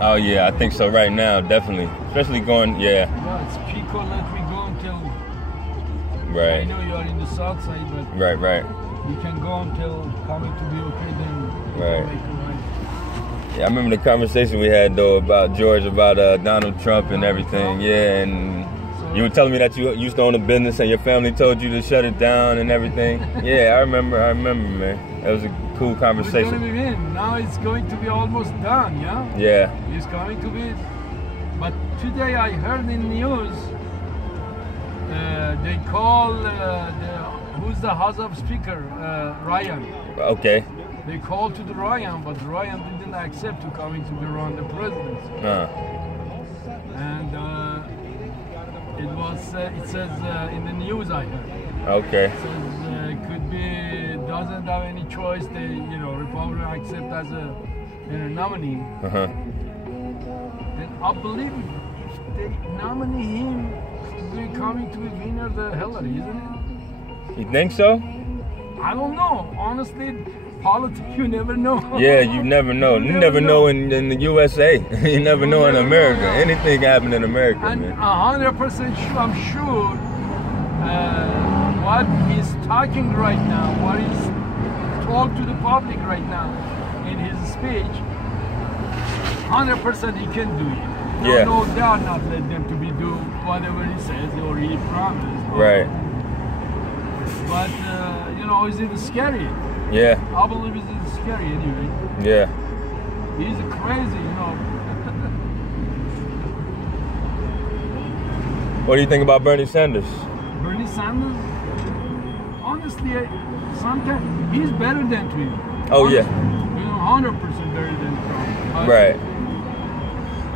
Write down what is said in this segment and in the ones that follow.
Oh yeah, I think so right now, definitely. Especially going, yeah. Yeah, it's Pico, let me go until... Right. I know you are in the south side, but... Right. You can go until coming to be okay, then Right. make it right. Yeah, I remember the conversation we had though about George, about Donald Trump and everything. Yeah, and you were telling me that you used to own a business and your family told you to shut it down and everything. Yeah, I remember, man. That was a cool conversation. It's going to be in. Now it's going to be almost done, yeah? Yeah. It's going to be. But today I heard in news, they call who's the House of Speaker, Ryan. Okay. They called to the Ryan, but Ryan didn't accept to coming to be run the presidency. And it says in the news I heard. Okay. It says could be doesn't have any choice. They Republican accept as a nominee. And I believe if they nominate him, we're coming to be winner the Hillary, isn't it? You think so? I don't know. Honestly, politics you never know. Yeah, you never know. You never know in the USA. You never know in America. Anything can happen in America, and man. 100% sure, I'm sure what he's talking right now, what he's told to the public right now in his speech, 100% he can do it. No, they are not let them to be do whatever he says or he promised. Right. But is it scary? Yeah. I believe it's scary anyway. Yeah. He's crazy, What do you think about Bernie Sanders? Bernie Sanders, honestly, sometimes he's better than Trump. Oh, honestly, yeah. 100% better than Trump. Right.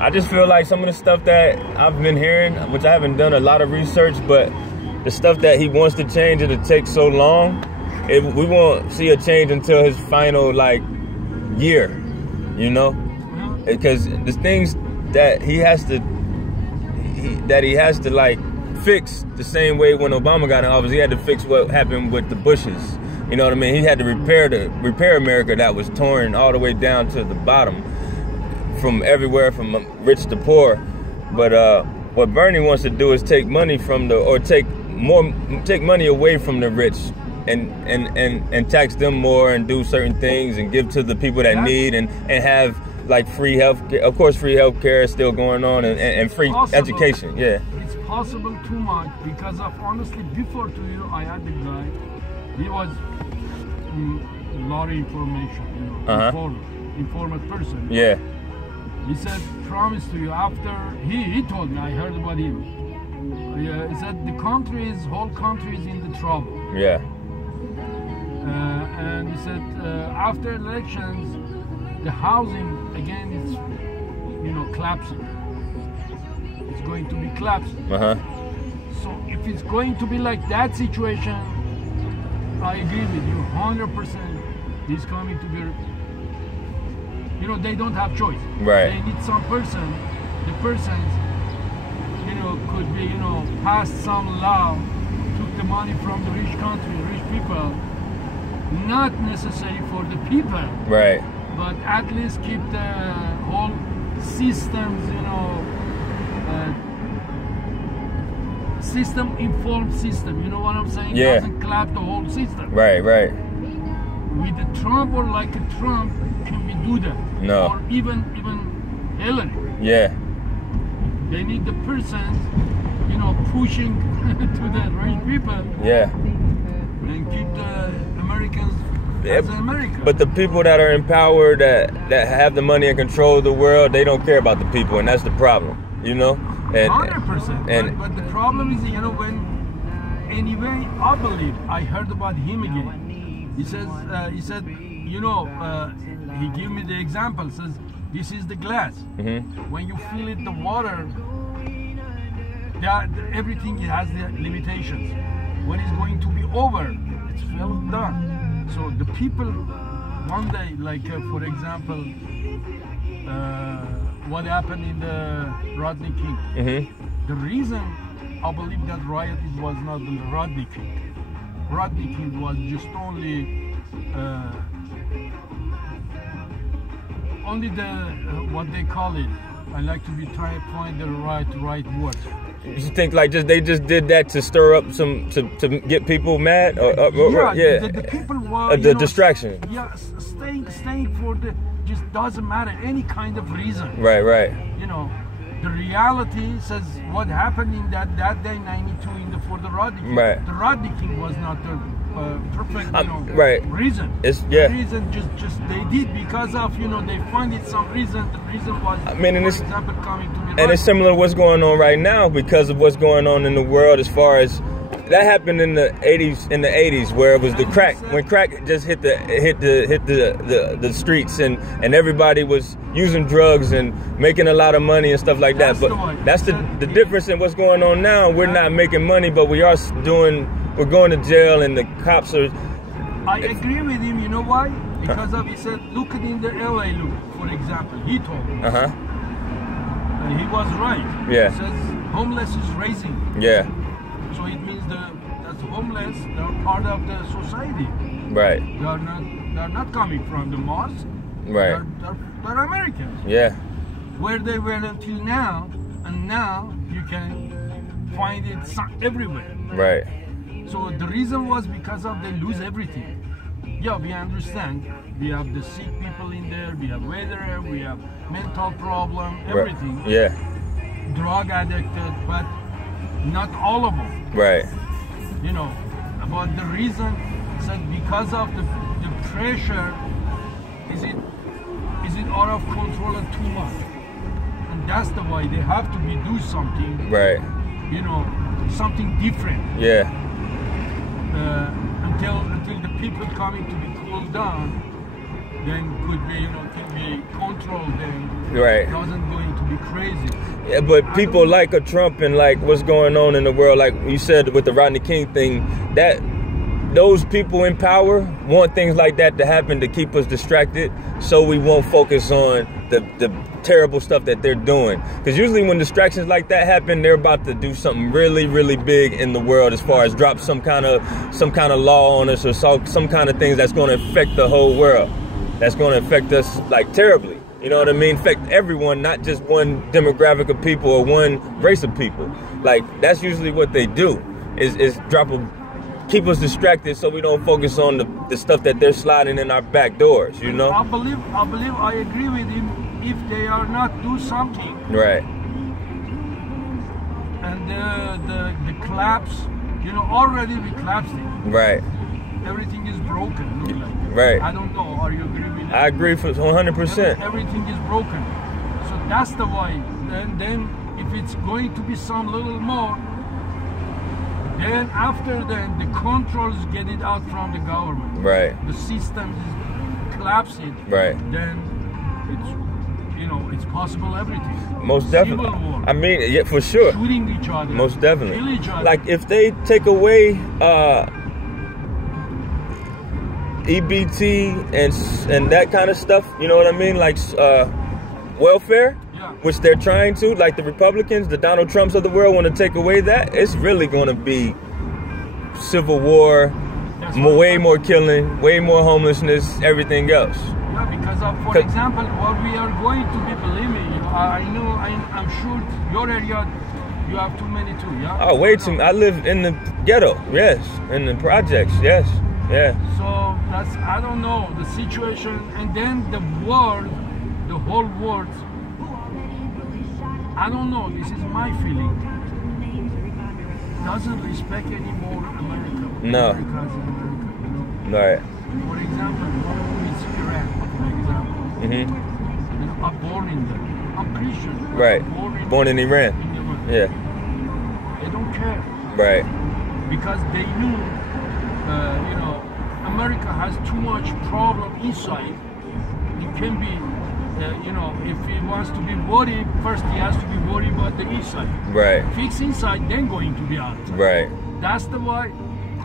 I just feel like some of the stuff that I've been hearing, which I haven't done a lot of research, but the stuff that he wants to change, it'll take so long. We won't see a change until his final year, because the things that he has to fix the same way when Obama got in office, he had to fix what happened with the Bushes. You know what I mean? He had to repair America that was torn all the way down to the bottom, from everywhere, from rich to poor. But what Bernie wants to do is take money take money away from the rich and tax them more and do certain things and give to the people that need and have free health care. Of course, free health care is still going on and free education. Yeah. It's possible too much because of honestly before 2 years I had the guy. He was lot of information, informative person. Yeah. He said, promise to you after he told me, I heard about him. He said the whole country is in the trouble. Yeah. And he said after elections, the housing again is, collapsing. It's going to be collapsing. So if it's going to be like that situation, I agree with you 100%. He's coming to be. They don't have choice. Right. They need some person. The persons, could be, passed some law, took the money from the rich country, rich people. Not necessary for the people. Right. But at least keep the whole systems, informed system. You know what I'm saying? Yeah. Doesn't collapse the whole system. Right. With a Trump or like a Trump, can we do that? No. Or even Hillary. Yeah. They need the persons, pushing to the rich people. Yeah. And keep the Americans as America. But the people that are in power, that have the money and control the world, they don't care about the people, and that's the problem. And 100%. But the problem is, when anyway, I believe I heard about him again. He said, he gave me the example. Says this is the glass. When you fill it the water, everything has the limitations. When it's going to be over, it's well done. So the people one day, for example, what happened in the Rodney King. The reason I believe that riot was not the Rodney King. Rodney King was just only only the what they call it. I like to be trying to find the right word. You think like they just did that to stir up to get people mad or the people were the distraction. Yeah, staying for the just doesn't matter any kind of reason. Right. You know, the reality says what happened in that day '92 for the Rodney King. Right. The Rodney King was not the perfect reason. The reason just they did because of they find it some reason. The reason was for example coming to the and it's similar to what's going on right now because of what's going on in the world as far as that happened in the 80s where it was the crack when crack just hit the streets and everybody was using drugs and making a lot of money and stuff like that. But that's the difference in what's going on now. We're not making money, but we're going to jail and the cops are. I agree with him. You know why? Because he said, look at in the LA look, for example. He told me. And he was right. Yeah. He says homeless is raising. Yeah. So it means that's homeless. They're part of the society. Right. They're not coming from the Mars. Right. They're Americans. Yeah. Where they were until now, and now you can find it everywhere. Right. So the reason was because of they lose everything. Yeah, we understand. We have the sick people in there. We have weather. We have mental problem. Everything. Right. Yeah. Drug addicted, but not all of them. Right. You know, about the reason said because of the pressure, is it out of control and too much? And that's the why they have to do something. Right. You know, something different. Yeah. Until the people coming to be cooled down, then could be controlled. Then right. Doesn't going to be crazy. Yeah, but people like a Trump and like what's going on in the world, like you said with the Rodney King thing, that those people in power want things like that to happen to keep us distracted, so we won't focus on the terrible stuff that they're doing. Because usually when distractions like that happen, they're about to do something really, really big in the world as far as drop some kind of law on us or some kind of things that's going to affect the whole world. That's going to affect us like terribly. You know what I mean? Affect everyone, not just one demographic of people or one race of people. Like that's usually what they do is keep us distracted so we don't focus on the stuff that they're sliding in our back doors, you know? I believe I agree with him if they are not do something. Right. And the collapse, already we collapsed it. Right. Everything is broken, look like. Right. I don't know, are you agree with that? I agree for 100%. Everything is broken. So that's the way. Then if it's going to be some little more, then after the controls get it out from the government. Right. The system is collapsing. Right. Then it's possible everything. Most definitely. Civil war. I mean, yeah, for sure. Shooting each other. Most definitely. Kill each other. Like if they take away EBT and that kind of stuff, you know what I mean? Like welfare. Yeah. Which they're trying to, like the Republicans, the Donald Trumps of the world want to take away that, it's really going to be civil war, way more killing, way more homelessness, everything else. Yeah, because for example, what we are going to be, believe me, I'm sure your area, you have too many too, yeah? Oh, way too. I live in the ghetto, yes, in the projects, yes, yeah. So that's, I don't know, the situation, and then the world, the whole world, I don't know, this is my feeling, doesn't respect anymore America. No. America is America, Right. For example, one of them is Iran, for example. I'm born in there. I'm Christian. Right. Born in Iran. Yeah. They don't care. Right. Because they knew, America has too much problem inside. It can be, if he wants to be worried, first he has to be worried about the inside. Right. Fix inside, then going to the outside. Right. That's the why.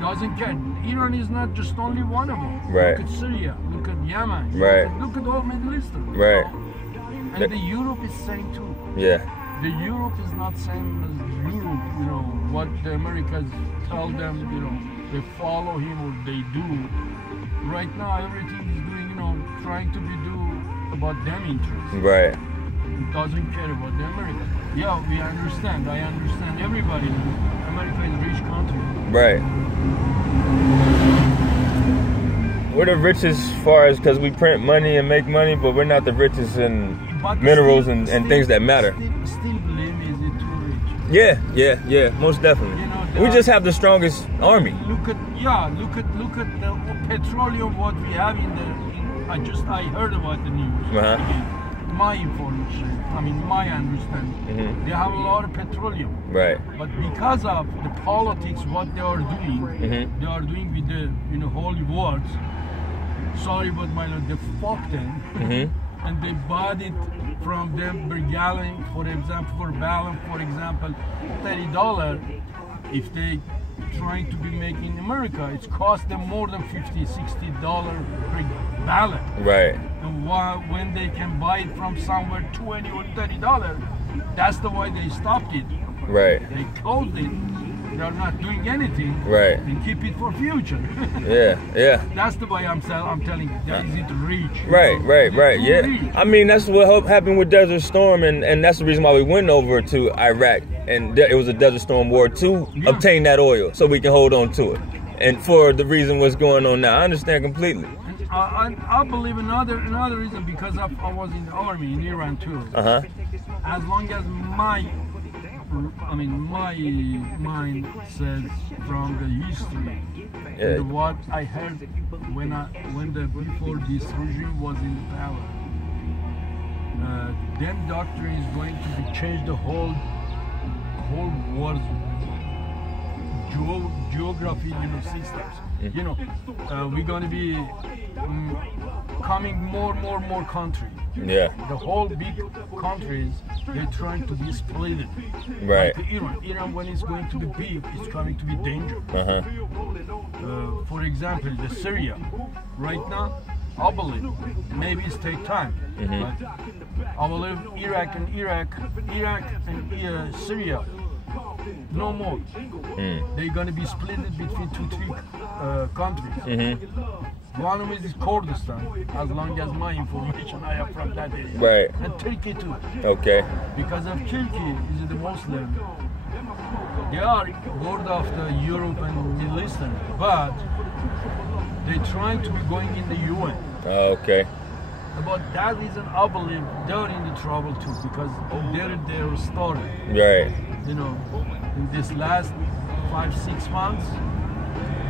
Doesn't care. Iran is not just only one of them. Right. Look at Syria. Look at Yemen. Right. Look at all Middle Eastern. Right. And the Europe is same too. Yeah. The Europe is not same as Europe. What the Americans tell them. They follow him or they do. Right now, everything is doing. Trying to be do about them interests. Right. It doesn't care about the America. Yeah, we understand. I understand. Everybody knows America is a rich country. Right. We're the richest as far as because we print money and make money, but we're not the richest in minerals and things that matter. Still believe is it too rich? Yeah, most definitely. You know, we just have the strongest army. Look at the petroleum what we have in the. I heard about the news. My information, I mean my understanding. They have a lot of petroleum. Right. But because of the politics, what they are doing with the holy words. Sorry, but my lord, they fucked them, and they bought it from them per gallon, for example, $30. If they trying to be making in America, it's cost them more than $50-$60 per gallon. Right. And when they can buy it from somewhere $20 or $30, that's the why they stopped it. Right. They closed it. They're not doing anything. Right. And keep it for future. Yeah. That's the way I'm telling you. That is it reach. Right. Yeah. Reach. I mean, that's what happened with Desert Storm, and that's the reason why we went over to Iraq, and it was a Desert Storm war to obtain that oil, so we can hold on to it. And for the reason what's going on now, I understand completely. And I believe another reason because I was in the army in Iran too. As long as my mind says from the history, what I heard before this regime was in the power, then doctrine is going to change the whole world geography, systems. We're going to be coming more country. Yeah. The whole big countries, they're trying to be split. Right. Like Iran, when it's going to be big, it's coming to be dangerous. For example, the Syria. Right now, I believe maybe it's take time. But I believe Iraq and Syria. No more. They're going to be split between 2-3 countries. One of them is Kurdistan, as long as my information I have from that area. Right. And Turkey too. Okay. Because of Turkey is the Muslim. They are bored of the Europe and Middle Eastern, but they're trying to be going in the UN. Okay. About that reason, I believe they're in the trouble too, because they're started. Right. In this last 5-6 months,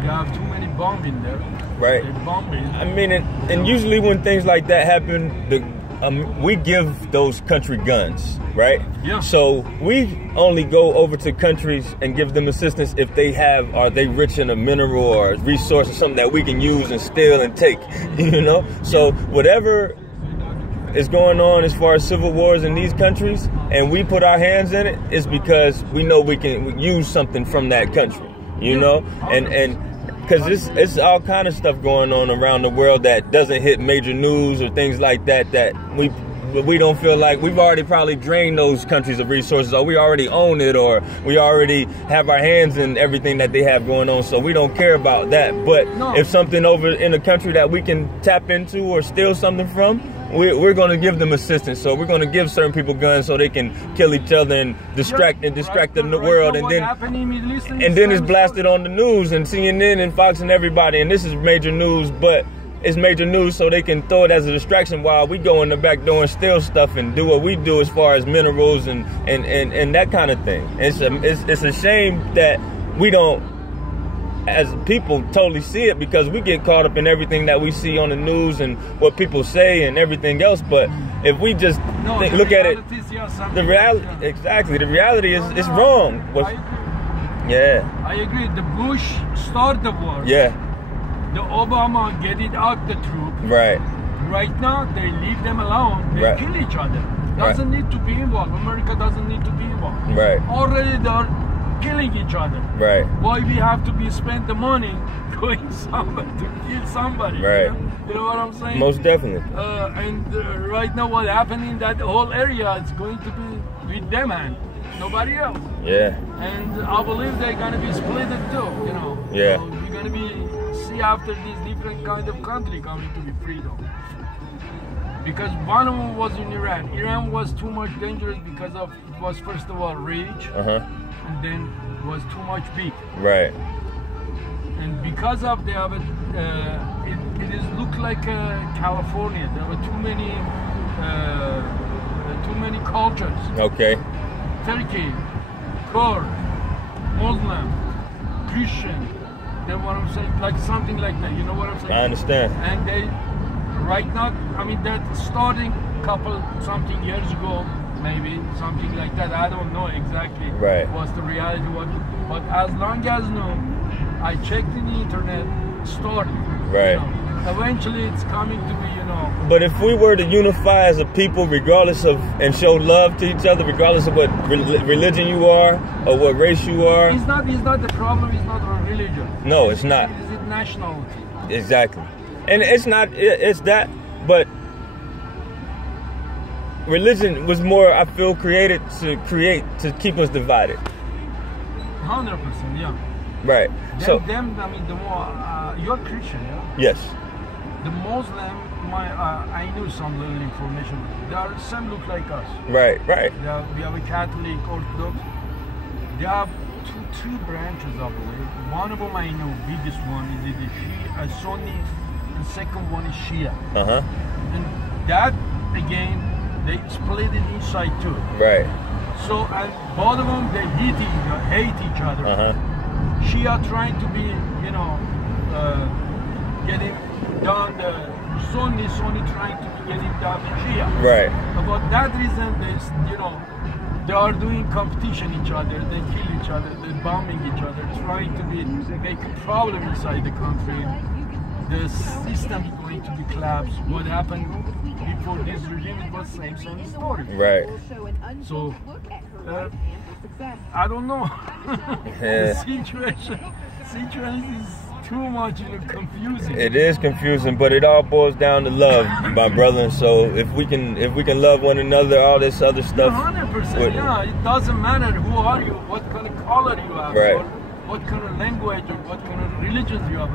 you have too many bombs in there. Right. They're bombing. I mean, and usually when things like that happen, we give those country guns, right? Yeah. So we only go over to countries and give them assistance if are they rich in a mineral or a resource or something that we can use and steal and take, So whatever is going on as far as civil wars in these countries, and we put our hands in it, is because we know we can use something from that country, and because it's all kind of stuff going on around the world that doesn't hit major news or things like that we don't feel like we've already probably drained those countries of resources, or we already own it, or we already have our hands in everything that they have going on, so we don't care about that. But if something over in a country that we can tap into or steal something from, we're going to give them assistance. So we're going to give certain people guns so they can kill each other and distract the world, and then it's blasted on the news and CNN and Fox and everybody, and this is major news, but it's major news so they can throw it as a distraction while we go in the back door and steal stuff and do what we do as far as minerals and that kind of thing. It's a shame that we don't, as people, totally see it, because we get caught up in everything that we see on the news and what people say and everything else. But if we just look at it, the reality is it's wrong. I agree. The Bush started the war. Yeah. The Obama get it out the troop. Right. Right now they leave them alone. They kill each other. Doesn't need to be involved. America doesn't need to be involved. Right. Already they're killing each other. Right. Why we have to be spend the money going somewhere to kill somebody? Right. You know what I'm saying? Most definitely. Right now what happened in that whole area, it's going to be with them and nobody else. Yeah. And I believe they're gonna be split too. Yeah. So you're gonna be after this different kind of country coming to be freedom. Because one of them was in Iran. Iran was too much dangerous because of, it was first of all rage, and then it was too much big. Right. And because of they have it is look like California. There were too many cultures. Okay. Turkey, Kurd, Muslim, Christian. Then what I'm saying, like something like that. You know what I'm saying? I understand. And they, right now, I mean, they're starting something years ago, maybe something like that. I don't know exactly what's the reality. But as long as I checked in the internet, starting. Right. You know, eventually, it's coming to be, But if we were to unify as a people, regardless of, and show love to each other, regardless of what religion you are or what race you are. It's not the problem. It's not a religion. No, it's not. Is it nationality? Exactly. And it's not. It's that. But religion was more, I feel, created to keep us divided. 100%. Yeah. Right. I mean, the more you're Christian, yeah. Yes. The Muslim, I knew some little information. Some look like us. Right. We have a Catholic, Orthodox. They have two branches of the way. One of them I know, biggest one is the Sunni, and second one is Shia. And that again, they split it inside too. Right. So and both of them they hate each other. Shia trying to be, getting down the Sunni trying to be getting down the Shia. Right. For that reason, they are doing competition each other. They kill each other. They're bombing each other, trying to make a problem inside the country. The system is going to be collapsed. What happened before this regime, it was same story. Right. So I don't know. The situation is too much confusing. It is confusing, but it all boils down to love, my brother. So if we can love one another, all this other stuff. 100%. Yeah, it doesn't matter who are you, what kind of color you have, right. Or what kind of language or what kind of religion you have.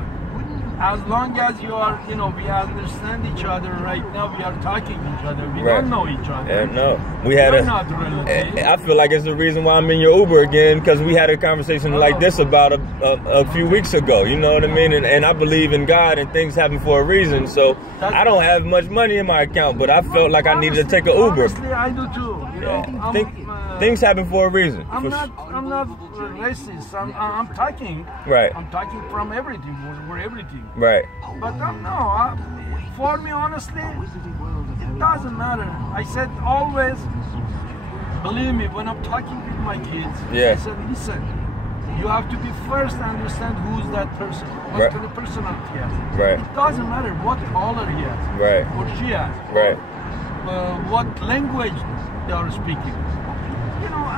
As long as you are, we understand each other right now, we are talking to each other. We don't know each other. No. We had not relatives. I feel like it's the reason why I'm in your Uber again, because we had a conversation like this about a few weeks ago. You know what I mean? And I believe in God and things happen for a reason. So I don't have much money in my account, but I felt like I needed to take an Uber. Honestly, I do too. Things happen for a reason. I'm not racist. I'm talking. Right. I'm talking from everything. We're everything. Right. But no, for me, honestly, it doesn't matter. I said always, believe me, when I'm talking with my kids, I said, listen, you have to be first to understand who's that person, what kind of personality he has. Right. It doesn't matter what color he has, right, or she has, right, what language they are speaking.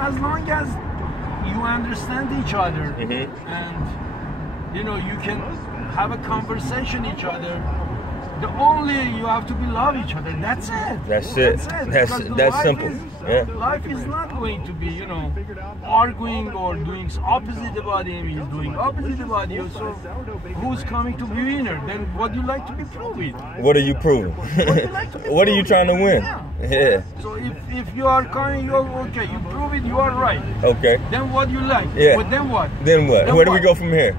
As long as you understand each other, and you can have a conversation each other. The only you have to be love each other. That's it. That's it. That's simple. Life is not going to be, arguing or doing opposite about him. He's doing opposite about you. So who's coming to be winner? Then what do you like to be proving? What are you proving? What are you trying to win? Yeah. So if you are coming, okay, you prove it. You are right. Okay. Then what do you like? Yeah. But then what? Then what? Where do we go from here?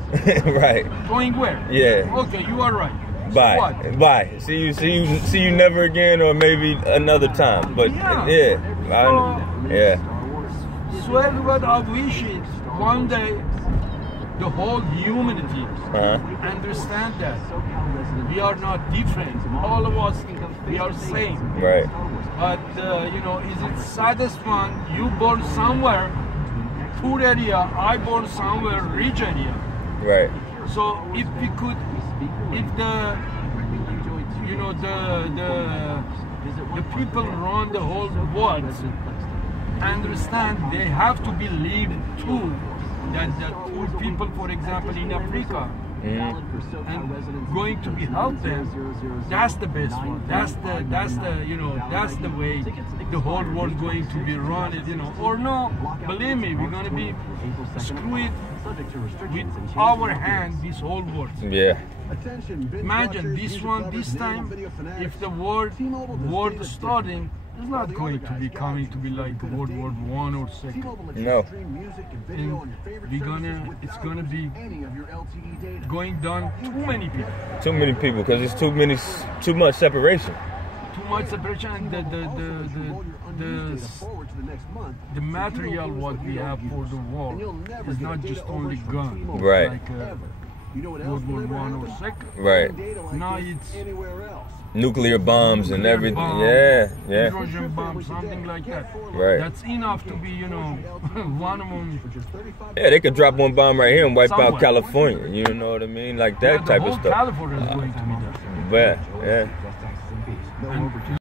Right. Going where? Yeah. Okay, you are right. Bye. So bye. See you never again, or maybe another time. But Swear to God, I wish it one day the whole humanity understand that we are not different. All of us, we are same. Right. But is it saddest one? You born somewhere poor area, I born somewhere rich area. Right. So if we could, if the people around the whole world understand, they have to believe too that the poor people, for example, in Africa, and going to be help them. That's the best one. That's the way the whole world going to be run. Or no, believe me, we're gonna be screwed with our hand this whole world. Yeah. Imagine this one, this time, if the war starting, it's not going to be coming to be like World War I or II. No. And it's gonna be going down too many people. Too many people, because it's too much separation. Too much separation, and the material what we have for the war is not just only gun. Right. Like World War I or II. Right. Now it's nuclear bombs and everything. Hydrogen bombs, something like that. Right. That's enough to be, one among. Yeah, they could drop one bomb right here and wipe somewhere. out California. You know what I mean? Like that type of stuff. California is going to be there. Yeah.